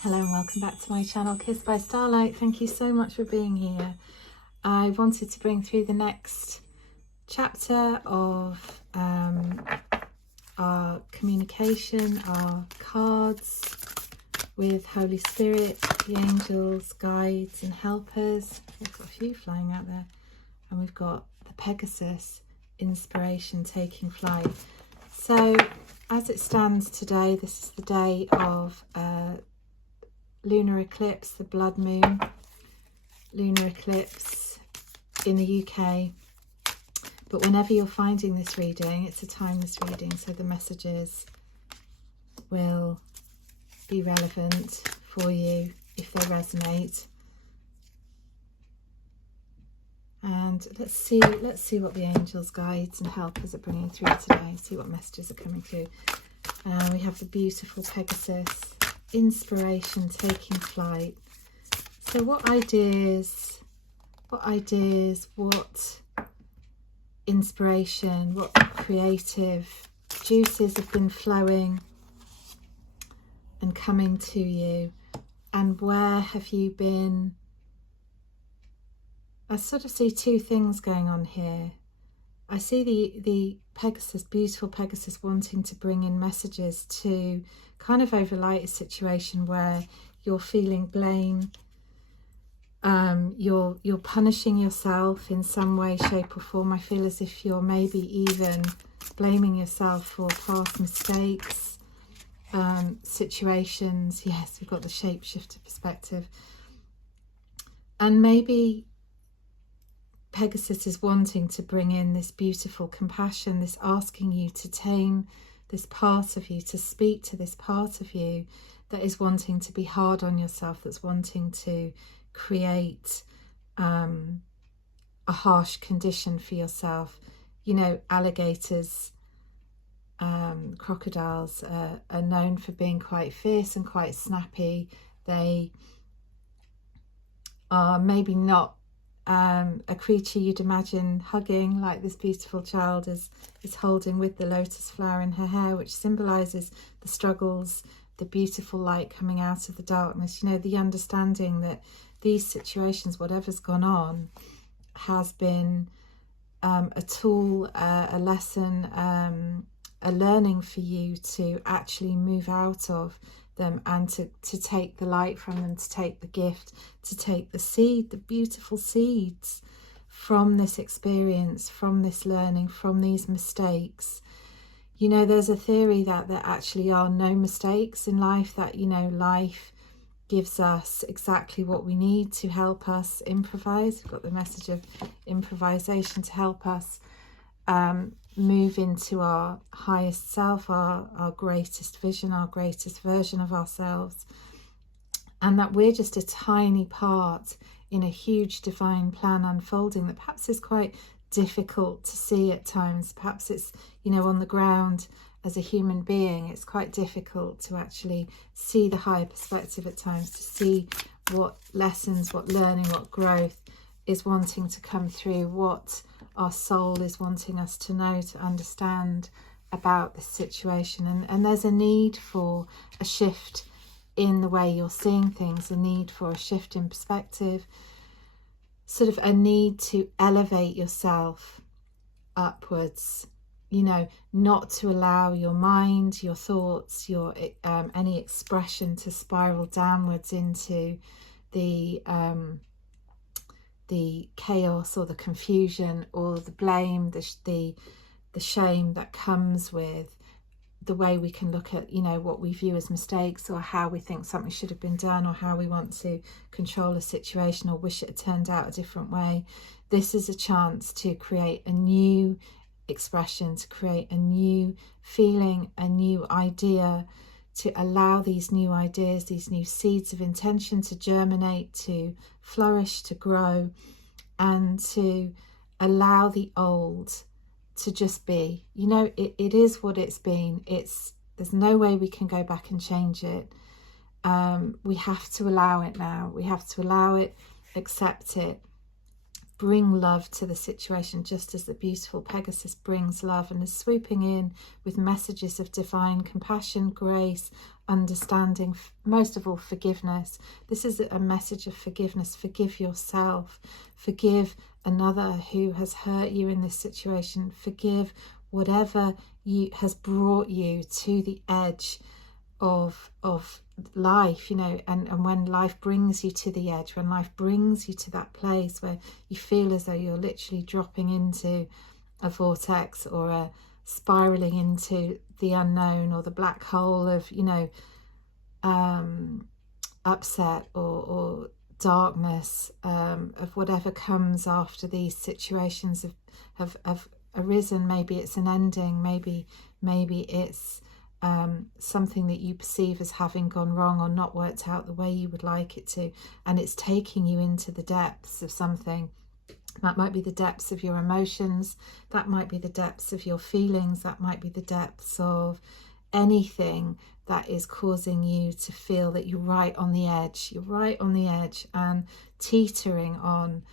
Hello and welcome back to my channel, Kissed by Starlight. Thank you so much for being here. I wanted to bring through the next chapter of our communication, our cards with Holy Spirit, the angels, guides and helpers. We've got a few flying out there. And we've got the Pegasus, inspiration taking flight. So as it stands today, this is the day of lunar eclipse, the blood moon lunar eclipse in the UK. But whenever you're finding this reading, it's a timeless reading, so the messages will be relevant for you if they resonate. And let's see what the angels, guides and helpers are bringing through today. See what messages are coming through. We have the beautiful Pegasus, inspiration taking flight. So what ideas, what inspiration, what creative juices have been flowing and coming to you, and where have you been? I sort of see two things going on here. I see the Pegasus, beautiful Pegasus, wanting to bring in messages to kind of overlight a situation where you're feeling blame, you're punishing yourself in some way, shape or form. I feel as if you're maybe even blaming yourself for past mistakes, situations. Yes, we've got the shapeshifter perspective. And maybe Pegasus is wanting to bring in this beautiful compassion, this asking you to tame this part of you, to speak to this part of you that is wanting to be hard on yourself, that's wanting to create a harsh condition for yourself. You know, alligators, crocodiles are known for being quite fierce and quite snappy. They are maybe not a creature you'd imagine hugging, like this beautiful child is holding with the lotus flower in her hair, which symbolizes the struggles, the beautiful light coming out of the darkness. You know, the understanding that these situations, whatever's gone on, has been a tool, a lesson, a learning for you to actually move out of them, and to take the light from them, to take the gift, to take the seed, the beautiful seeds from this experience, from this learning, from these mistakes. You know, there's a theory that there actually are no mistakes in life, that, you know, life gives us exactly what we need to help us improvise. We've got the message of improvisation to help us move into our highest self, our greatest vision, our greatest version of ourselves, and that we're just a tiny part in a huge divine plan unfolding that perhaps is quite difficult to see at times. Perhaps it's, you know, on the ground as a human being, it's quite difficult to actually see the higher perspective at times, to see what lessons, what learning, what growth is wanting to come through, what our soul is wanting us to know, to understand about this situation. And there's a need for a shift in the way you're seeing things, a need for a shift in perspective, sort of a need to elevate yourself upwards, you know, not to allow your mind, your thoughts, your any expression to spiral downwards into the chaos or the confusion or the blame, the shame that comes with the way we can look at, you know, what we view as mistakes, or how we think something should have been done, or how we want to control a situation or wish it had turned out a different way. This is a chance to create a new expression, to create a new feeling, a new idea, to allow these new ideas, these new seeds of intention to germinate, to flourish, to grow, and to allow the old to just be. You know, it is what it's been. There's no way we can go back and change it. We have to allow it now. We have to allow it, accept it, bring love to the situation, just as the beautiful Pegasus brings love and is swooping in with messages of divine compassion, grace, understanding, most of all forgiveness. This is a message of forgiveness. Forgive yourself, forgive another who has hurt you in this situation, forgive whatever has brought you to the edge of life, you know, and when life brings you to the edge, when life brings you to that place where you feel as though you're literally dropping into a vortex or spiraling into the unknown or the black hole of, you know, upset or darkness, of whatever comes after these situations have arisen. Maybe it's an ending, maybe it's something that you perceive as having gone wrong or not worked out the way you would like it to, and it's taking you into the depths of something. That might be the depths of your emotions, that might be the depths of your feelings, that might be the depths of anything that is causing you to feel that you're right on the edge. You're right on the edge and teetering on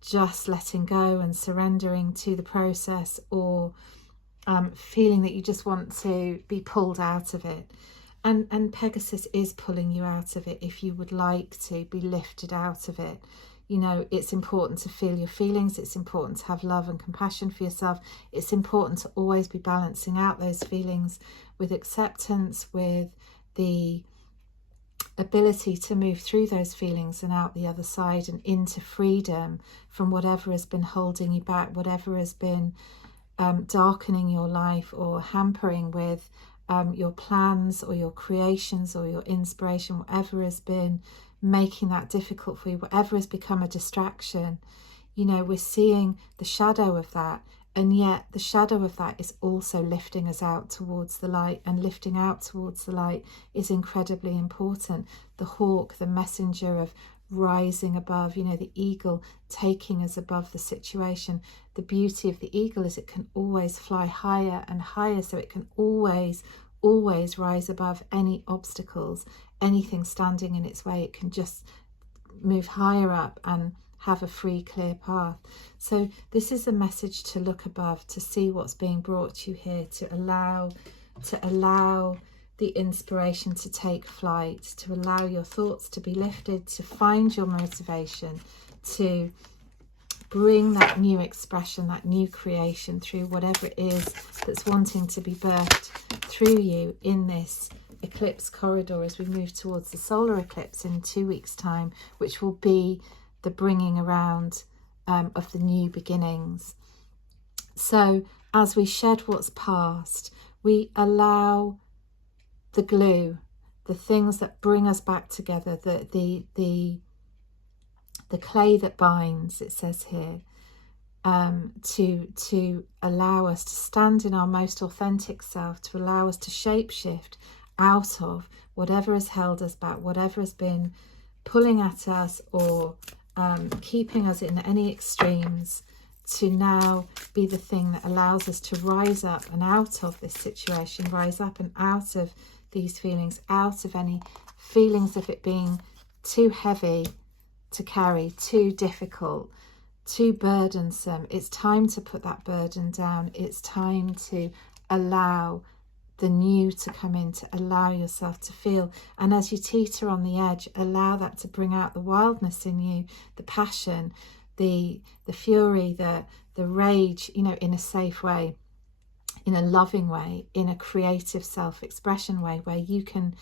just letting go and surrendering to the process, or feeling that you just want to be pulled out of it. And Pegasus is pulling you out of it if you would like to be lifted out of it. You know, it's important to feel your feelings. It's important to have love and compassion for yourself. It's important to always be balancing out those feelings with acceptance, with the ability to move through those feelings and out the other side and into freedom from whatever has been holding you back, whatever has been darkening your life or hampering with your plans or your creations or your inspiration, whatever has been making that difficult for you, whatever has become a distraction. You know, we're seeing the shadow of that, and yet the shadow of that is also lifting us out towards the light, and lifting out towards the light is incredibly important. The hawk, the messenger of rising above, you know, the eagle taking us above the situation. The beauty of the eagle is it can always fly higher and higher, so it can always rise above any obstacles, anything standing in its way. It can just move higher up and have a free, clear path. So this is a message to look above, to see what's being brought to you here, to allow the inspiration to take flight, to allow your thoughts to be lifted, to find your motivation, to bring that new expression, that new creation through whatever it is that's wanting to be birthed through you in this eclipse corridor as we move towards the solar eclipse in 2 weeks' time, which will be the bringing around of the new beginnings. So as we shed what's past, we allow the glue, the things that bring us back together, the clay that binds, it says here, to allow us to stand in our most authentic self, to allow us to shapeshift out of whatever has held us back, whatever has been pulling at us or keeping us in any extremes, to now be the thing that allows us to rise up and out of this situation, rise up and out of these feelings, out of any feelings of it being too heavy to carry, too difficult, too burdensome. It's time to put that burden down. It's time to allow the new to come in, to allow yourself to feel. And as you teeter on the edge, allow that to bring out the wildness in you, the passion, the fury, the rage, you know, in a safe way, in a loving way, in a creative self-expression way, where you can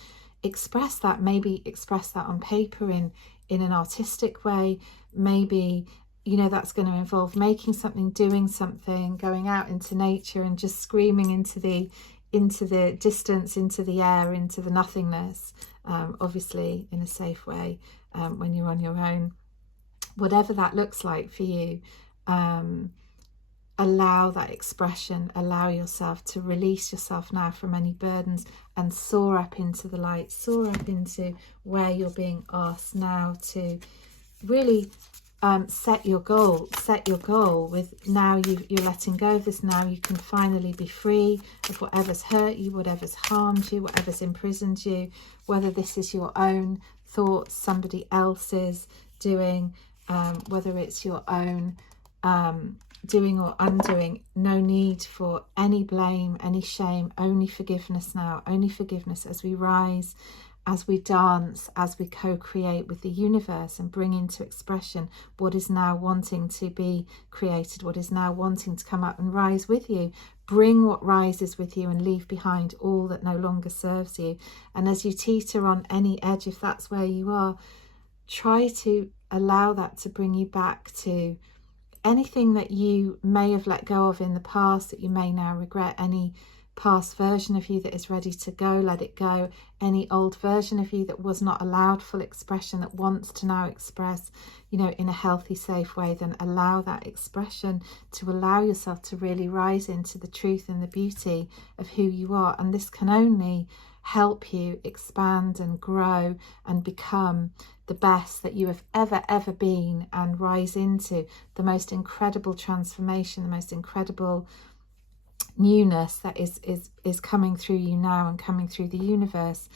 express that, maybe express that on paper in an artistic way. Maybe, you know, that's going to involve making something, doing something, going out into nature and just screaming into the distance, into the air, into the nothingness, obviously in a safe way, when you're on your own. Whatever that looks like for you, allow that expression, allow yourself to release yourself now from any burdens and soar up into the light, soar up into where you're being asked now to really set your goal with now you're letting go of this. Now you can finally be free of whatever's hurt you, whatever's harmed you, whatever's imprisoned you, whether this is your own thoughts, somebody else's doing, whether it's your own doing or undoing. No need for any blame, any shame, only forgiveness now, only forgiveness as we rise, as we dance, as we co-create with the universe and bring into expression what is now wanting to be created, what is now wanting to come up and rise with you. Bring what rises with you and leave behind all that no longer serves you. And as you teeter on any edge, if that's where you are, try to allow that to bring you back to anything that you may have let go of in the past that you may now regret, any past version of you that is ready to go, let it go. Any old version of you that was not allowed full expression, that wants to now express, you know, in a healthy, safe way, then allow that expression, to allow yourself to really rise into the truth and the beauty of who you are. And this can only help you expand and grow and become the best that you have ever been, and rise into the most incredible transformation, the most incredible newness that is coming through you now and coming through the universe,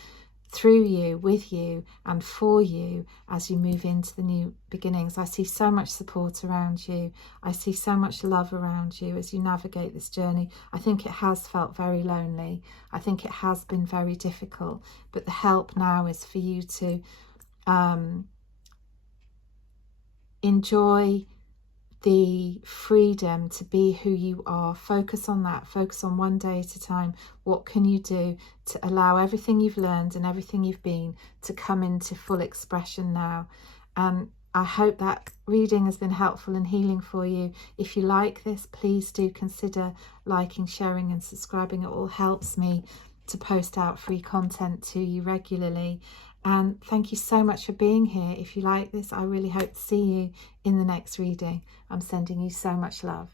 through you, with you and for you as you move into the new beginnings. I see so much support around you. I see so much love around you as you navigate this journey. I think it has felt very lonely. I think it has been very difficult, but the help now is for you to enjoy the freedom to be who you are. Focus on that. Focus on one day at a time. What can you do to allow everything you've learned and everything you've been to come into full expression now? And I hope that reading has been helpful and healing for you. If you like this, please do consider liking, sharing and subscribing. It all helps me to post out free content to you regularly. And thank you so much for being here. If you like this, I really hope to see you in the next reading. I'm sending you so much love.